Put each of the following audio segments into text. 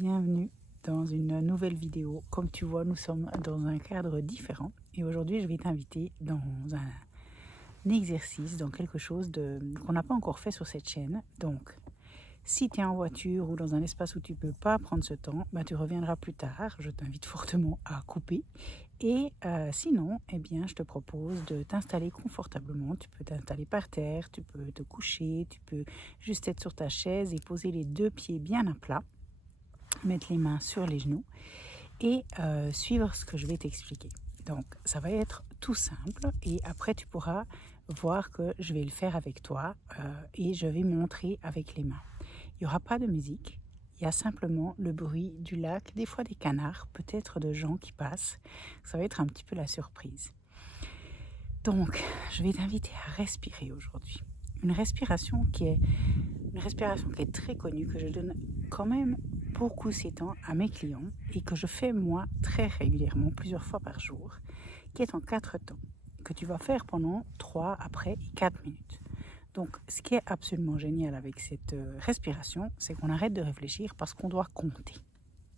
bienvenue dans une nouvelle vidéo. Comme tu vois, nous sommes dans un cadre différent et aujourd'hui je vais t'inviter dans un exercice, dans quelque chose qu'on n'a pas encore fait sur cette chaîne. Donc, si tu es en voiture ou dans un espace où tu ne peux pas prendre ce temps, tu reviendras plus tard. Je t'invite fortement à couper. Et sinon, eh bien, je te propose de t'installer confortablement. Tu peux t'installer par terre, tu peux te coucher, tu peux juste être sur ta chaise et poser les deux pieds bien à plat, mettre les mains sur les genoux et suivre ce que je vais t'expliquer. Donc, ça va être tout simple et après, tu pourras voir que je vais le faire avec toi et je vais montrer avec les mains. Il n'y aura pas de musique, il y a simplement le bruit du lac, des fois des canards, peut-être de gens qui passent. Ça va être un petit peu la surprise. Donc, je vais t'inviter à respirer aujourd'hui. Une respiration qui est très connue, que je donne quand même beaucoup ces temps à mes clients et que je fais moi très régulièrement, plusieurs fois par jour, qui est en 4 temps, que tu vas faire pendant 3, après et 4 minutes. Donc, ce qui est absolument génial avec cette respiration, c'est qu'on arrête de réfléchir parce qu'on doit compter.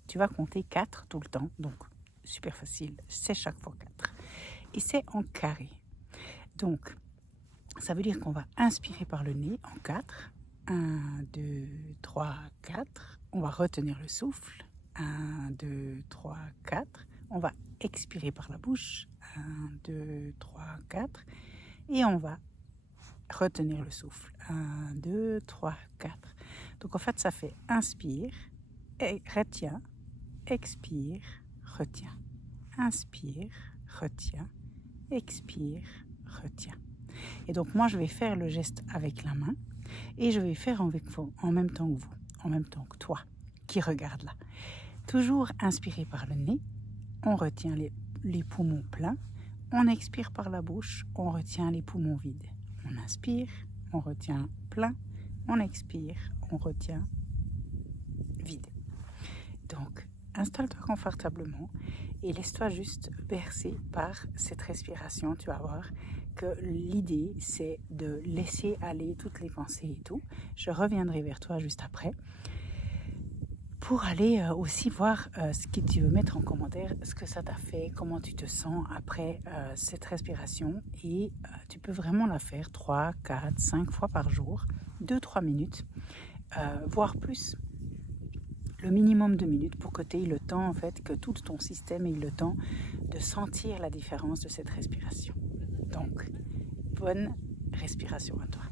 Tu vas compter 4 tout le temps, donc super facile, c'est chaque fois 4. Et c'est en carré. Donc, ça veut dire qu'on va inspirer par le nez en 4. 1, 2, 3, 4. On va retenir le souffle. 1, 2, 3, 4. On va expirer par la bouche. 1, 2, 3, 4. Et on va retenir le souffle. 1, 2, 3, 4. Donc en fait, ça fait inspire, et retiens, expire, retiens. Inspire, retiens, expire, retiens. Et donc moi, je vais faire le geste avec la main et je vais faire avec vous, en même temps que vous, en même temps que toi qui regarde là. Toujours inspirer par le nez, on retient les poumons pleins, on expire par la bouche, on retient les poumons vides. On inspire, on retient plein, on expire, on retient vide. Donc, installe-toi confortablement et laisse-toi juste bercer par cette respiration. Tu vas voir que l'idée, c'est de laisser aller toutes les pensées et tout. Je reviendrai vers toi juste après pour aller aussi voir ce que tu veux mettre en commentaire, ce que ça t'a fait, comment tu te sens après cette respiration. Et tu peux vraiment la faire 3, 4, 5 fois par jour, 2-3 minutes, voire plus. Le minimum de minutes pour que tu aies le temps, en fait, que tout ton système ait le temps de sentir la différence de cette respiration. Donc, bonne respiration à toi.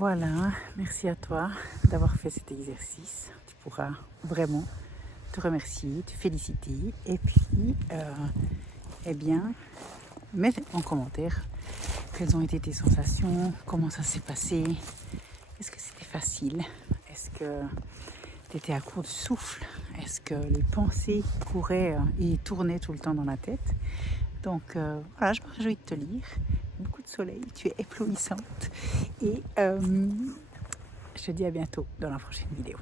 Voilà, merci à toi d'avoir fait cet exercice. Tu pourras vraiment te remercier, te féliciter et puis, eh bien, mettre en commentaire quelles ont été tes sensations, comment ça s'est passé, est-ce que c'était facile, est-ce que tu étais à court de souffle, est-ce que les pensées couraient et tournaient tout le temps dans la tête. Donc voilà, je me réjouis de te lire. Beaucoup de soleil, tu es éblouissante et je te dis à bientôt dans la prochaine vidéo.